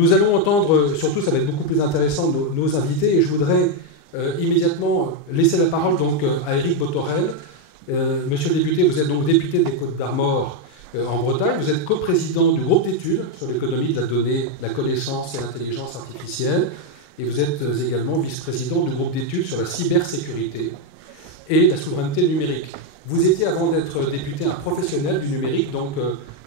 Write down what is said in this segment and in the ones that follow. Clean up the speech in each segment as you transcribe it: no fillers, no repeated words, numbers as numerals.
Nous allons entendre, surtout ça va être beaucoup plus intéressant, nos invités, et je voudrais immédiatement laisser la parole donc, à Éric Bothorel. Monsieur le député, vous êtes donc député des Côtes-d'Armor en Bretagne, vous êtes coprésident du groupe d'études sur l'économie de la donnée, la connaissance et l'intelligence artificielle, et vous êtes également vice-président du groupe d'études sur la cybersécurité et la souveraineté numérique. Vous étiez, avant d'être député, un professionnel du numérique, donc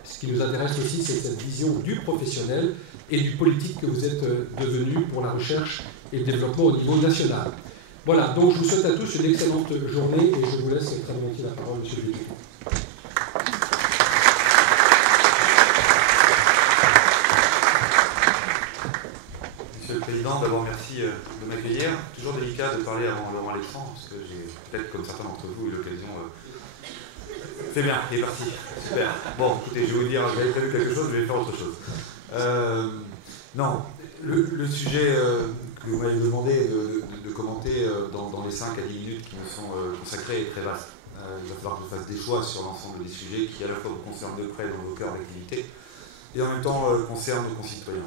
ce qui nous intéresse aussi, c'est cette vision du professionnel et du politique que vous êtes devenu pour la recherche et le développement au niveau national. Voilà, donc je vous souhaite à tous une excellente journée et je vous laisse très volontiers la parole, monsieur le député. Monsieur le Président, d'abord merci de m'accueillir. Toujours délicat de parler avant Laurent Alexandre, parce que j'ai peut-être, comme certains d'entre vous, eu l'occasion... C'est bien, il est parti. Super. Bon, écoutez, je vais vous dire, j'avais prévu quelque chose, je vais faire autre chose. Non, le sujet que vous m'avez demandé de commenter dans les 5 à 10 minutes qui me sont consacrées est très vaste. Il va falloir que je fasse des choix sur l'ensemble des sujets qui à la fois vous concernent de près dans vos cœurs d'activité et en même temps concernent nos concitoyens.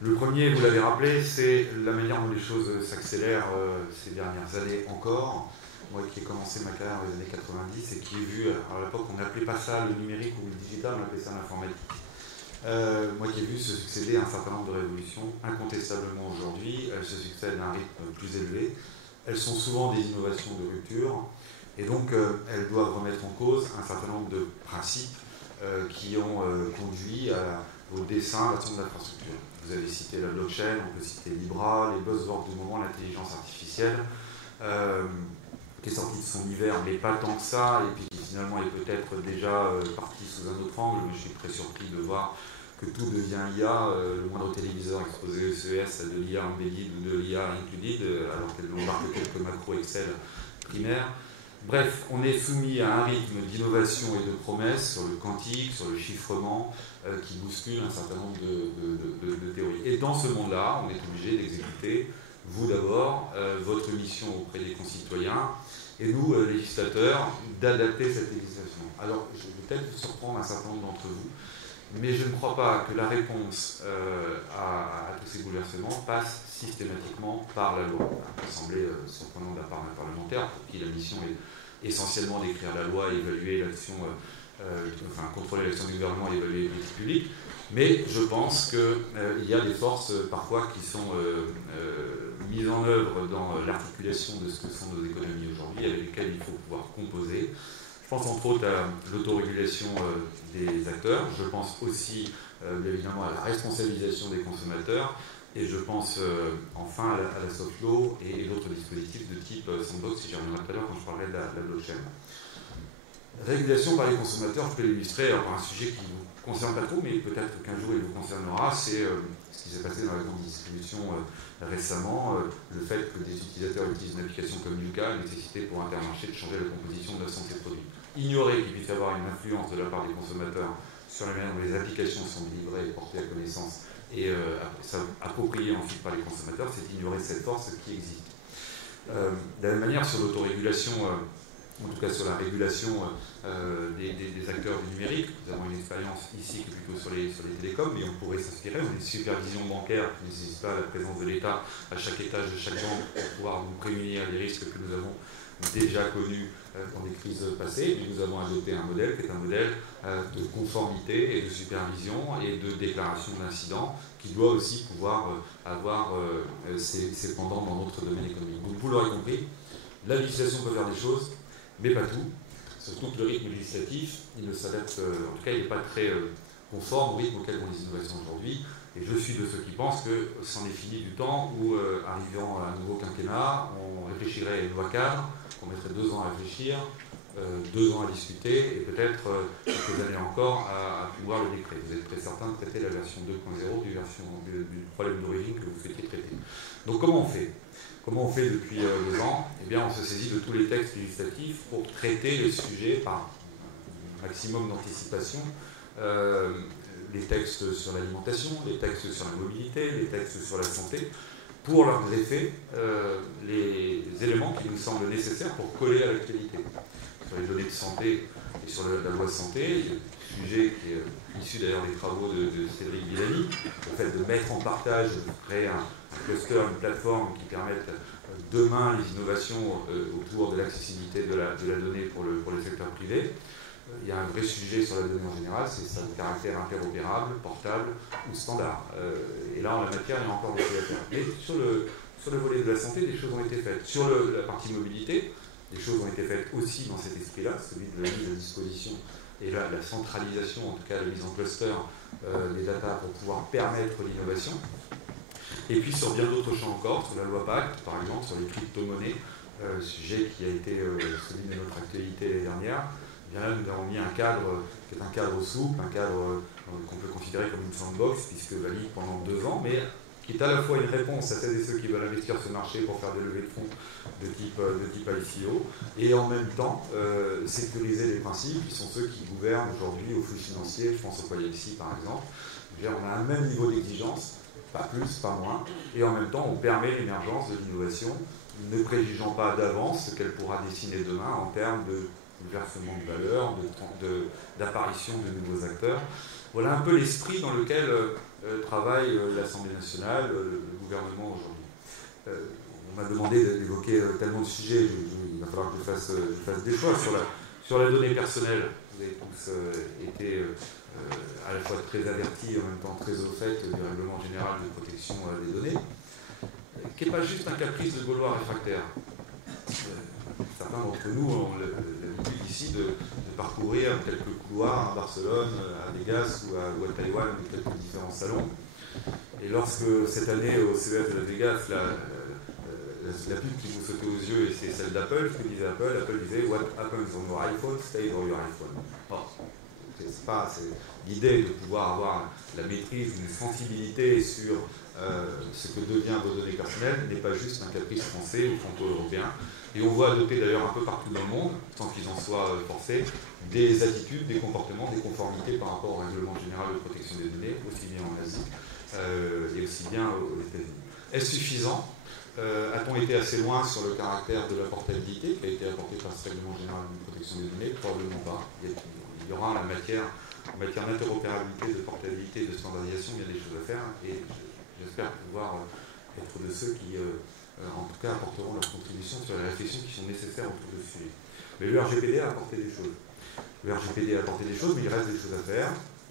Le premier, vous l'avez rappelé, c'est la manière dont les choses s'accélèrent ces dernières années encore. Moi qui ai commencé ma carrière dans les années 90 et qui ai vu, à l'époque on n'appelait pas ça le numérique ou le digital, on appelait ça l'informatique. Moi qui ai vu se succéder un certain nombre de révolutions, incontestablement aujourd'hui, elles se succèdent à un rythme plus élevé. Elles sont souvent des innovations de rupture et donc elles doivent remettre en cause un certain nombre de principes qui ont conduit au dessin, à l'ensemble d'infrastructures. Vous avez cité la blockchain, on peut citer Libra, les buzzwords du moment, l'intelligence artificielle, qui est sortie de son univers, mais pas tant que ça, et puis qui finalement est peut-être déjà partie sous un autre angle, mais je suis très surpris de voir que tout devient IA, le moindre téléviseur exposé au CES de l'IA embedded ou de l'IA included, alors qu'elle embarque quelques macros Excel primaires. Bref, on est soumis à un rythme d'innovation et de promesses sur le quantique, sur le chiffrement, qui bouscule un certain nombre de théories. Et dans ce monde-là, on est obligé d'exécuter, vous d'abord, votre mission auprès des concitoyens, et nous, législateurs, d'adapter cette législation. Alors, je vais peut-être surprendre un certain nombre d'entre vous, mais je ne crois pas que la réponse à tous ces bouleversements passe systématiquement par la loi. Ça peut sembler surprenant de la part d'un parlementaire, pour qui la mission est essentiellement d'écrire la loi, évaluer l'action, contrôler l'action du gouvernement et évaluer les politiques publiques. Mais je pense qu'il y a des forces parfois qui sont mises en œuvre dans l'articulation de ce que sont nos économies aujourd'hui, avec lesquelles il faut pouvoir composer. Je pense entre autres à l'autorégulation des acteurs, je pense aussi bien évidemment à la responsabilisation des consommateurs, et je pense enfin à la soft law et d'autres dispositifs de type sandbox, si j'y reviendrai tout à l'heure quand je parlerai de la blockchain. Régulation par les consommateurs, je peux l'illustrer par un sujet qui vous concerne pas trop, mais peut-être qu'un jour il vous concernera, c'est ce qui s'est passé dans la grande distribution récemment, le fait que des utilisateurs utilisent une application comme Yuka, la nécessité pour Intermarché de changer la composition de 900 de ses produits. Ignorer qu'il puisse y avoir une influence de la part des consommateurs sur la manière dont les applications sont délivrées et portées à connaissance et appropriées ensuite par les consommateurs, c'est ignorer cette force qui existe. De la même manière, sur l'autorégulation, en tout cas sur la régulation des acteurs du numérique. Nous avons une expérience ici que plutôt sur les télécoms, mais on pourrait s'inspirer. On a une supervision bancaire qui ne nécessite pas la présence de l'État à chaque étage de chaque banque pour pouvoir nous prémunir des risques que nous avons déjà connus dans des crises passées. Mais nous avons adopté un modèle qui est un modèle de conformité et de supervision et de déclaration d'incidents qui doit aussi pouvoir avoir ses pendants dans d'autres domaines économiques. Donc vous l'aurez compris, la législation peut faire des choses, mais pas tout. Surtout que le rythme législatif, il ne s'adapte, en tout cas, il n'est pas très conforme au rythme auquel vont les innovations aujourd'hui. Et je suis de ceux qui pensent que c'en est fini du temps où, arrivant à un nouveau quinquennat, on réfléchirait à une loi cadre, qu'on mettrait 2 ans à réfléchir, 2 ans à discuter, et peut-être quelques années encore à pouvoir le décret. Vous êtes très certain de traiter la version 2.0 du problème d'origine que vous souhaitez traiter. Donc comment on fait ? Comment on fait depuis 2 ans ? Eh bien, on se saisit de tous les textes législatifs pour traiter les sujets par maximum d'anticipation. Les textes sur l'alimentation, les textes sur la mobilité, les textes sur la santé, pour leur greffer les éléments qui nous semblent nécessaires pour coller à l'actualité. sur les données de santé et sur la loi santé, sujet qui est issu d'ailleurs des travaux de Cédric Villani, le fait de mettre en partage, de créer un cluster, une plateforme qui permette demain les innovations autour de l'accessibilité de la donnée pour le secteur privé. Il y a un vrai sujet sur la donnée en général, c'est son caractère interopérable, portable ou standard. Et là, en la matière, il y a encore des choses à faire. Mais sur le volet de la santé, des choses ont été faites. Sur la partie mobilité, des choses ont été faites aussi dans cet esprit-là, celui de la mise à disposition et là, la centralisation, en tout cas la mise en cluster des data pour pouvoir permettre l'innovation. Et puis sur bien d'autres champs encore, sur la loi Pacte, par exemple, sur les crypto-monnaies, sujet qui a été celui de notre actualité l'année dernière. Bien là, nous avons mis un cadre qui est un cadre souple, un cadre qu'on peut considérer comme une sandbox, puisque valide pendant 2 ans, mais qui est à la fois une réponse à celles et ceux qui veulent investir sur ce marché pour faire des levées de fonds de type ICO, et en même temps sécuriser les principes qui sont ceux qui gouvernent aujourd'hui aux flux financiers, je pense au KYC par exemple. On a un même niveau d'exigence, pas plus, pas moins, et en même temps on permet l'émergence de l'innovation, ne préjugeant pas d'avance ce qu'elle pourra dessiner demain en termes de versement de valeur, d'apparition de nouveaux acteurs. Voilà un peu l'esprit dans lequel travaille l'Assemblée nationale, le gouvernement aujourd'hui. On m'a demandé d'évoquer tellement de sujets, il va falloir que je fasse des choix sur la donnée personnelle. Vous avez tous été à la fois très avertis et en même temps très au fait du règlement général de protection des données, qui n'est pas juste un caprice de Gaulois réfractaires. Certains d'entre nous ont l'habitude ici de parcourir quelques couloirs à Barcelone, à Vegas ou à Taïwan, quelques différents salons. Et lorsque cette année au CES de Las Vegas, la pub qui vous sautait aux yeux, et c'est celle d'Apple, ce que disait Apple, Apple disait What happens on your iPhone stays on your iPhone. C'est l'idée de pouvoir avoir la maîtrise, une sensibilité sur ce que devient vos données personnelles n'est pas juste un caprice français ou franco-européen. Et on voit adopter d'ailleurs un peu partout dans le monde, sans qu'ils en soient forcés, des attitudes, des comportements, des conformités par rapport au règlement général de protection des données, aussi bien en Asie et aussi bien aux États-Unis. Est-ce suffisant? A-t-on été assez loin sur le caractère de la portabilité qui a été apporté par ce règlement général de protection des données? Probablement pas. Il y aura en matière d'interopérabilité, de portabilité, de standardisation, il y a des choses à faire et j'espère pouvoir être de ceux qui, en tout cas, apporteront leur contribution sur les réflexions qui sont nécessaires autour de ce sujet. Mais le RGPD a apporté des choses. Le RGPD a apporté des choses, mais il reste des choses à faire.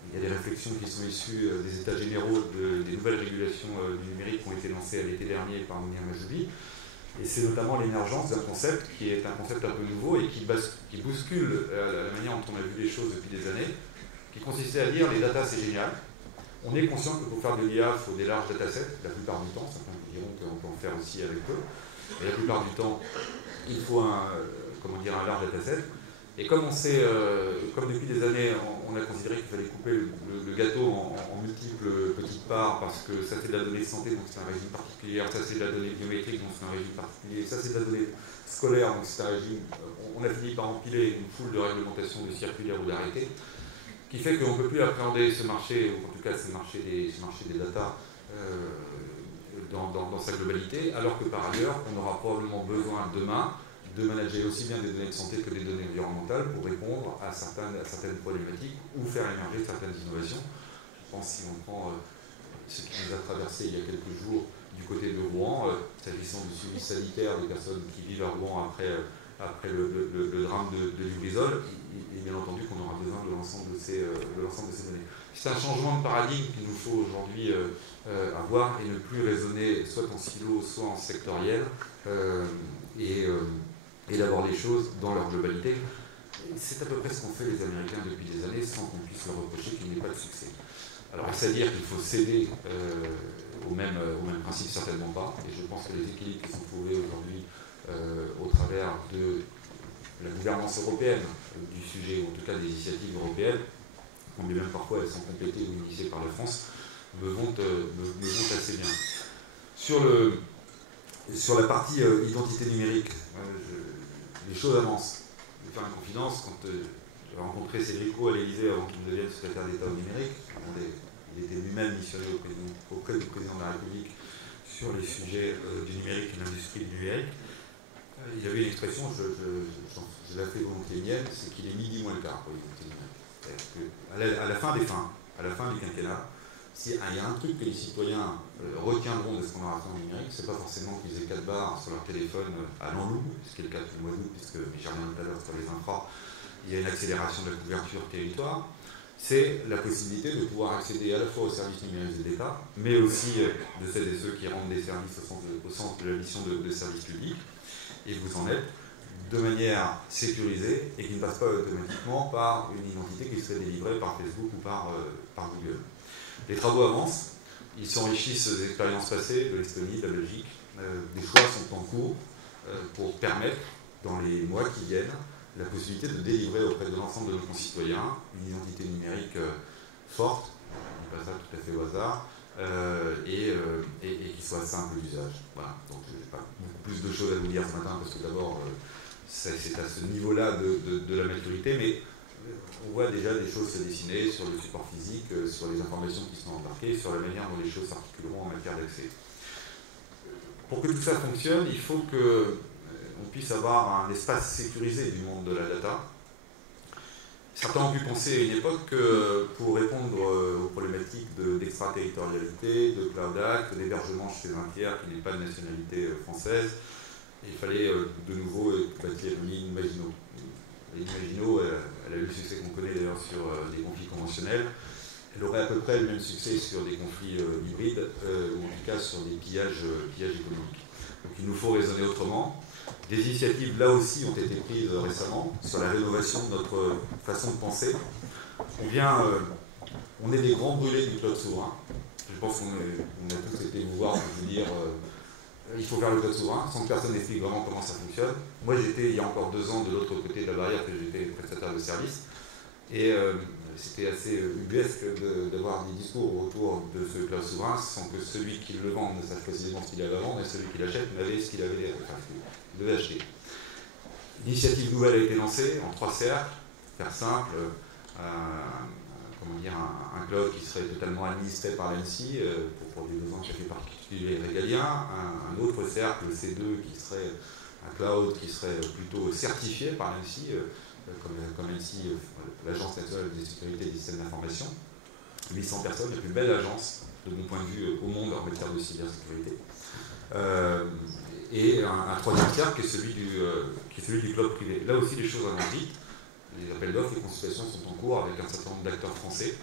Il y a des réflexions qui sont issues des états généraux des nouvelles régulations du numérique qui ont été lancées à l'été dernier par Mounir Majoubi. Et c'est notamment l'émergence d'un concept qui est un concept un peu nouveau et qui bouscule la manière dont on a vu les choses depuis des années, qui consistait à dire les data c'est génial. On est conscient que pour faire de l'IA, il faut des larges datasets, la plupart du temps, certains diront qu'on peut en faire aussi avec eux, mais la plupart du temps, il faut un large dataset. Et comme depuis des années, on a considéré qu'il fallait couper le gâteau en multiples petites parts, parce que ça c'est de la donnée de santé, donc c'est un régime particulier, ça c'est de la donnée biométrique, donc c'est un régime particulier, ça c'est de la donnée scolaire, donc c'est un régime, on a fini par empiler une foule de réglementations, de circulaires ou d'arrêtés, qui fait qu'on ne peut plus appréhender ce marché, ou en tout cas ce marché des data dans sa globalité, alors que par ailleurs, on aura probablement besoin demain de manager aussi bien des données de santé que des données environnementales pour répondre à certaines problématiques ou faire émerger certaines innovations. Je pense si on prend ce qui nous a traversé il y a quelques jours du côté de Rouen, s'agissant du suivi sanitaire des personnes qui vivent à Rouen après le drame de Lubrizol, et bien entendu qu'on aura besoin de l'ensemble de ces données. C'est un changement de paradigme qu'il nous faut aujourd'hui avoir et ne plus raisonner soit en silo, soit en sectoriel, et d'avoir les choses dans leur globalité. C'est à peu près ce qu'ont fait les Américains depuis des années sans qu'on puisse leur reprocher qu'il n'y ait pas de succès. Alors, est-ce à dire qu'il faut céder au même principe? Certainement pas. Et je pense que les équilibres qui sont trouvés aujourd'hui au travers de la gouvernance européenne du sujet, ou en tout cas des initiatives européennes, quand bien même parfois elles sont complétées ou initiées par la France, me vont assez bien. Sur la partie identité numérique, les choses avancent. Je vais faire une confidence, quand j'ai rencontré Cédric O à l'Élysée avant qu'il ne devienne secrétaire d'État au numérique, il était lui-même missionné auprès du président de la République sur les sujets du numérique et de l'industrie du numérique. il avait une expression, je la fais volontiers mienne, c'est qu'il est midi moins le quart. À la fin des fins, à la fin du quinquennat, s'il y a un truc que les citoyens retiendront de ce qu'on aura fait en numérique, c'est pas forcément qu'ils aient 4 barres sur leur téléphone à l'enloup, ce qui est le cas du mois d'août, puisque j'y reviens tout à l'heure sur les infras, il y a une accélération de la couverture territoire. C'est la possibilité de pouvoir accéder à la fois aux services numériques de l'État, mais aussi de celles et ceux qui rendent des services au sens de la mission de service public, et vous en êtes, de manière sécurisée et qui ne passe pas automatiquement par une identité qui serait délivrée par Facebook ou par Google. Les travaux avancent, ils s'enrichissent des expériences passées de l'Estonie, de la Belgique. Des choix sont en cours pour permettre, dans les mois qui viennent, la possibilité de délivrer auprès de l'ensemble de nos concitoyens une identité numérique forte, je ne dis pas ça tout à fait au hasard, et qui soit simple d'usage. Voilà. Donc je n'ai pas beaucoup plus de choses à vous dire ce matin, parce que d'abord, c'est à ce niveau-là de la maturité, mais on voit déjà des choses se dessiner sur le support physique, sur les informations qui sont embarquées, sur la manière dont les choses s'articuleront en matière d'accès. Pour que tout ça fonctionne, il faut qu'on puisse avoir un espace sécurisé du monde de la data. Certains ont pu penser à une époque que pour répondre aux problématiques d'extraterritorialité, de Cloud Act, d'hébergement chez un tiers qui n'est pas de nationalité française, il fallait de nouveau bâtir une ligne Maginot. L'Imaginot, elle a eu le succès qu'on connaît d'ailleurs sur des conflits conventionnels. Elle aurait à peu près le même succès sur des conflits hybrides, ou en tout cas sur des pillages économiques. Donc il nous faut raisonner autrement. Des initiatives là aussi ont été prises récemment sur la rénovation de notre façon de penser. On est des grands brûlés du cloud souverain. Je pense qu'on a tous été vous voir pour vous dire il faut faire le cloud souverain, sans que personne n'explique vraiment comment ça fonctionne. Moi j'étais il y a encore 2 ans de l'autre côté de la barrière, que j'étais prestataire de service, et c'était assez ubuesque d'avoir des discours autour de ce cloud souverain sans que celui qui le vend ne sache précisément ce qu'il avait à vendre et celui qui l'achète n'avait ce qu'il devait acheter. L'initiative nouvelle a été lancée en 3 cercles, faire simple, un cloud qui serait totalement administré par l'ANSSI pour des besoins qui fait particulier régaliens, un autre cercle, le C2, qui serait un cloud qui serait plutôt certifié par l'ANSSI, comme l'ANSSI, l'Agence nationale de sécurité des systèmes d'information. 800 personnes, la plus belle agence de mon point de vue au monde en matière de cybersécurité. Et un troisième cercle qui est celui du cloud privé. Là aussi, les choses avancent vite. Les appels d'offres, les consultations sont en cours avec un certain nombre d'acteurs français.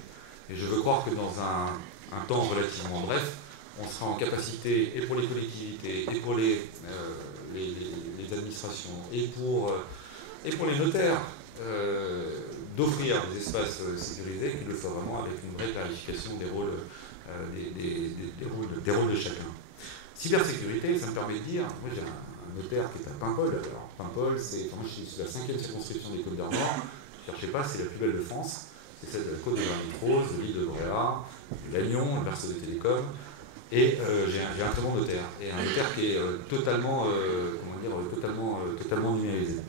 Et je veux croire que dans un temps relativement bref, on sera en capacité, et pour les collectivités, et pour les administrations, et pour les notaires, d'offrir des espaces sécurisés qui le soient vraiment avec une vraie clarification des rôles de chacun. Cybersécurité, ça me permet de dire, moi j'ai un notaire qui est à Paimpol. Alors Paimpol, moi je suis la 5e circonscription des Côtes d'Armor, ne cherchez pas, c'est la plus belle de France, c'est celle de la côte de Granit-Rose, de l'île de Bréa, de Lannion, le berceau des télécoms, et j'ai un très bon notaire, et un notaire qui est totalement numérisé.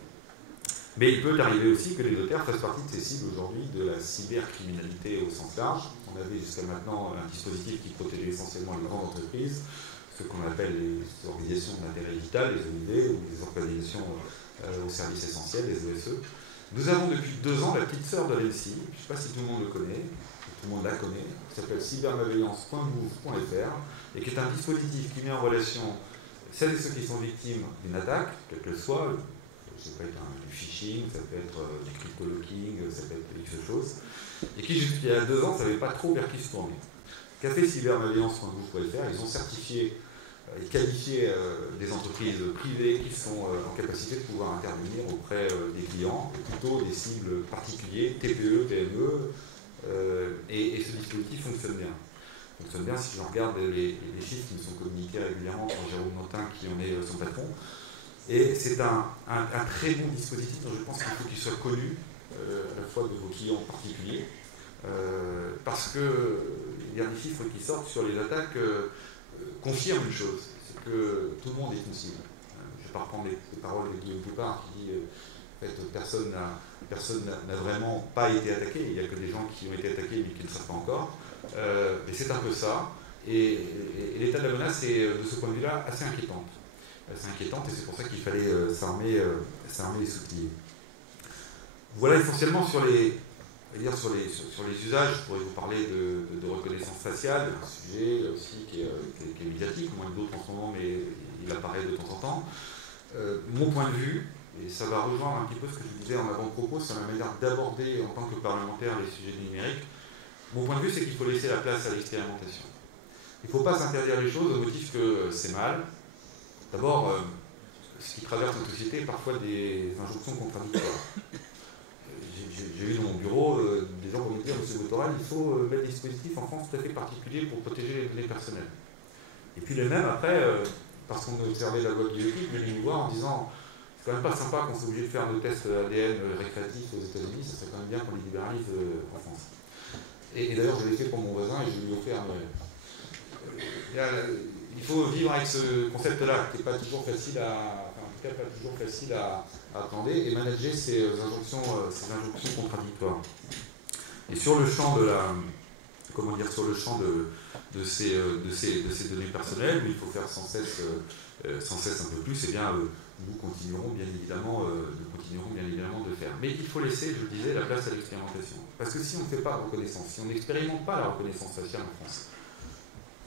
Mais il peut arriver aussi que les notaires fassent partie de ces cibles aujourd'hui de la cybercriminalité au sens large. On avait jusqu'à maintenant un dispositif qui protégeait essentiellement les grandes entreprises, ce qu'on appelle les organisations d'intérêt vital, les OIV, ou les organisations aux services essentiels, les OSE. Nous avons depuis 2 ans la petite sœur de l'ANSSI, je ne sais pas si tout le monde le connaît, tout le monde la connaît, qui s'appelle cybermalveillance.gouv.fr, et qui est un dispositif qui met en relation celles et ceux qui sont victimes d'une attaque, quelle qu'elle soit. Ça peut être du phishing, ça peut être du crypto-locking, ça peut être X choses, et qui jusqu'il y a 2 ans ne savaient pas trop vers qui se tourner. Qu'a fait cybermalveillance.gouv.fr? Ils ont certifié et qualifié des entreprises privées qui sont en capacité de pouvoir intervenir auprès des clients, plutôt des cibles particuliers, TPE, PME, et ce dispositif fonctionne bien. Fonctionne bien si je regarde les chiffres qui me sont communiqués régulièrement par Jérôme Nantin, qui en est son patron. Et c'est un très bon dispositif dont je pense qu'il faut qu'il soit connu, à la fois de vos clients particuliers, parce qu'il y a des chiffres qui sortent sur les attaques confirment une chose, c'est que tout le monde est une cible. Je ne vais pas reprendre les paroles de Guillaume Poupard qui dit en fait, personne n'a vraiment pas été attaqué, il n'y a que des gens qui ont été attaqués mais qui ne le savent pas encore. Mais c'est un peu ça, et l'état de la menace est de ce point de vue-là assez inquiétante. assez inquiétante, et c'est pour ça qu'il fallait s'armer les souliers. Voilà essentiellement sur les usages. Je pourrais vous parler de reconnaissance faciale, un sujet aussi qui est médiatique, moins que d'autres en ce moment, mais il apparaît de temps en temps. Mon point de vue, et ça va rejoindre un petit peu ce que je disais en avant-propos sur la manière d'aborder en tant que parlementaire les sujets du numérique, mon point de vue c'est qu'il faut laisser la place à l'expérimentation. Il ne faut pas s'interdire les choses au motif que c'est mal. D'abord, ce qui traverse notre société est parfois des injonctions contradictoires. J'ai eu dans mon bureau des gens pour me dire, M. Botorel, il faut mettre des dispositifs en France tout à fait particuliers pour protéger les données personnelles. Et puis les mêmes, après, parce qu'on a observé la loi bioéthique, venaient nous voir en disant, c'est quand même pas sympa qu'on soit obligé de faire nos tests ADN récréatifs aux États-Unis, ça serait quand même bien qu'on les libéralise en France. Et d'ailleurs, je l'ai fait pour mon voisin et je lui ai offert Noël. Il faut vivre avec ce concept-là, qui n'est pas toujours facile à appréhender et manager ces injonctions contradictoires. Et sur le champ de ces données personnelles, où il faut faire sans cesse un peu plus, et bien nous continuerons bien évidemment de faire. Mais il faut laisser, je le disais, la place à l'expérimentation. Parce que si on ne fait pas de reconnaissance, si on n'expérimente pas la reconnaissance faciale en France,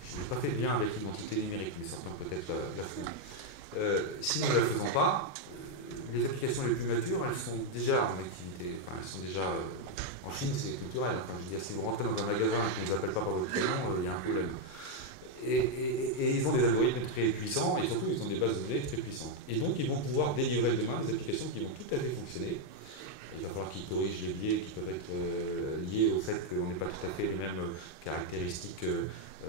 je n'ai pas fait bien avec l'identité numérique, mais certains peut-être la font. Si nous ne la faisons pas, les applications les plus matures, elles sont déjà en activité. Enfin, elles sont déjà en Chine, c'est culturel. Enfin, je veux dire, si vous rentrez dans un magasin et qu'on ne vous appelle pas par votre prénom, il y a un problème. Et ils ont des algorithmes très puissants, et surtout ils ont des bases de données très puissantes. Et donc ils vont pouvoir délivrer demain des applications qui vont tout à fait fonctionner. Il va falloir qu'ils corrigent les biais qui peuvent être liés au fait qu'on n'ait pas tout à fait les mêmes caractéristiques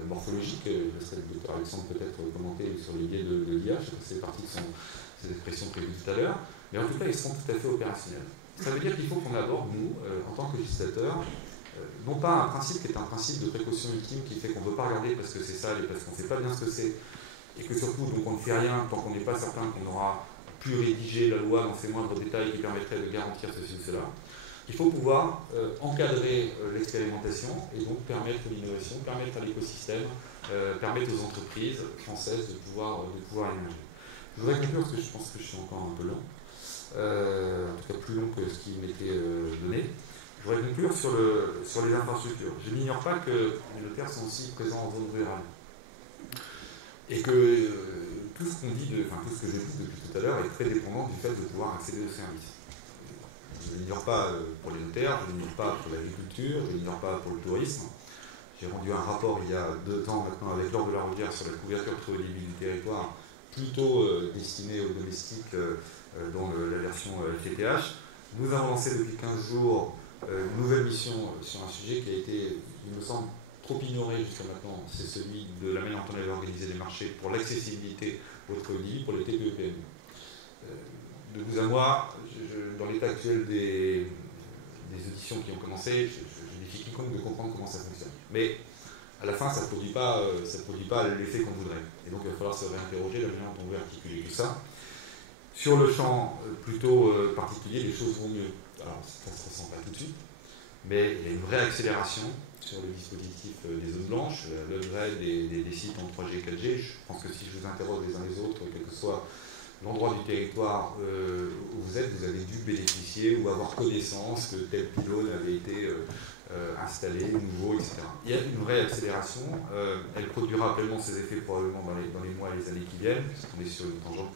morphologiques. Je laisserai le docteur Alexandre peut-être commenter sur les biais de l'IA, je sais que c'est partie de ses expressions prévues tout à l'heure. Mais en tout cas, ils seront tout à fait opérationnels. Ça veut dire qu'il faut qu'on aborde, nous, en tant que législateurs, non pas un principe qui est un principe de précaution ultime qui fait qu'on ne veut pas regarder parce que c'est sale et parce qu'on ne sait pas bien ce que c'est, et que surtout donc on ne fait rien tant qu'on n'est pas certain qu'on aura pu rédiger la loi dans ses moindres détails qui permettraient de garantir ceci ou cela. Il faut pouvoir encadrer l'expérimentation et donc permettre l'innovation, permettre à l'écosystème, permettre aux entreprises françaises de pouvoir émerger. Je voudrais conclure parce que je pense que je suis encore un peu long, en tout cas plus long que ce qui m'était donné. Je voudrais conclure sur les infrastructures. Je n'ignore pas que les notaires sont aussi présents en zone rurale. Et que tout ce qu'on dit, tout ce que j'ai dit depuis tout à l'heure est très dépendant du fait de pouvoir accéder aux services. Je n'ignore pas pour les notaires, je n'ignore pas pour l'agriculture, je n'ignore pas pour le tourisme. J'ai rendu un rapport il y a 2 ans maintenant avec Laure de la Rodière sur la couverture très haut débit du territoire, plutôt destiné aux domestiques dans la version FTTH. Nous avons lancé depuis 15 jours une nouvelle mission sur un sujet qui a été, il me semble, trop ignoré jusqu'à maintenant. C'est celui de la manière dont on avait organisé les marchés pour l'accessibilité au très haut débit pour les TPE-PME. De vous à moi, dans l'état actuel des auditions qui ont commencé, je défie quiconque de comprendre comment ça fonctionne. Mais à la fin, ça ne produit pas l'effet qu'on voudrait. Et donc il va falloir se réinterroger la manière dont on veut articuler tout ça. Sur le champ plutôt particulier, les choses vont mieux. Alors ça ne se ressent pas tout de suite, mais il y a une vraie accélération sur le dispositif des zones blanches, le vrai des sites en 3G, 4G. Je pense que si je vous interroge les uns les autres, quel que soit l'endroit du territoire où vous êtes, vous avez dû bénéficier ou avoir connaissance que tel pylône avait été installé, nouveau, etc. Il y a une vraie accélération. Elle produira pleinement ses effets probablement dans les mois et les années qui viennent, puisqu'on est sur une tangente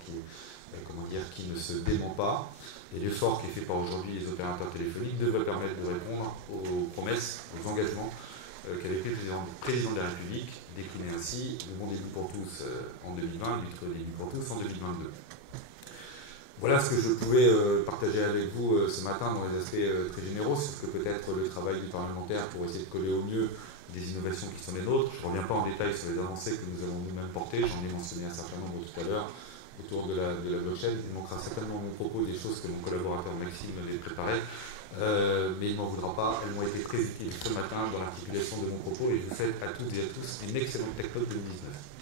qui ne se dément pas. Et l'effort qui est fait par aujourd'hui les opérateurs téléphoniques devrait permettre de répondre aux promesses, aux engagements qu'avait pris le président de la République, décliné ainsi le bon début pour tous en 2020 et le très début pour tous en 2022. Voilà ce que je pouvais partager avec vous ce matin dans les aspects très généraux sur ce que peut être le travail du parlementaire pour essayer de coller au mieux des innovations qui sont les nôtres. Je ne reviens pas en détail sur les avancées que nous avons nous-mêmes portées, j'en ai mentionné un certain nombre tout à l'heure autour de la blockchain. Il manquera certainement mon propos des choses que mon collaborateur Maxime avait préparées, mais il ne m'en voudra pas. Elles m'ont été très utiles ce matin dans l'articulation de mon propos et je vous souhaite à toutes et à tous une excellente TechTalk 2019.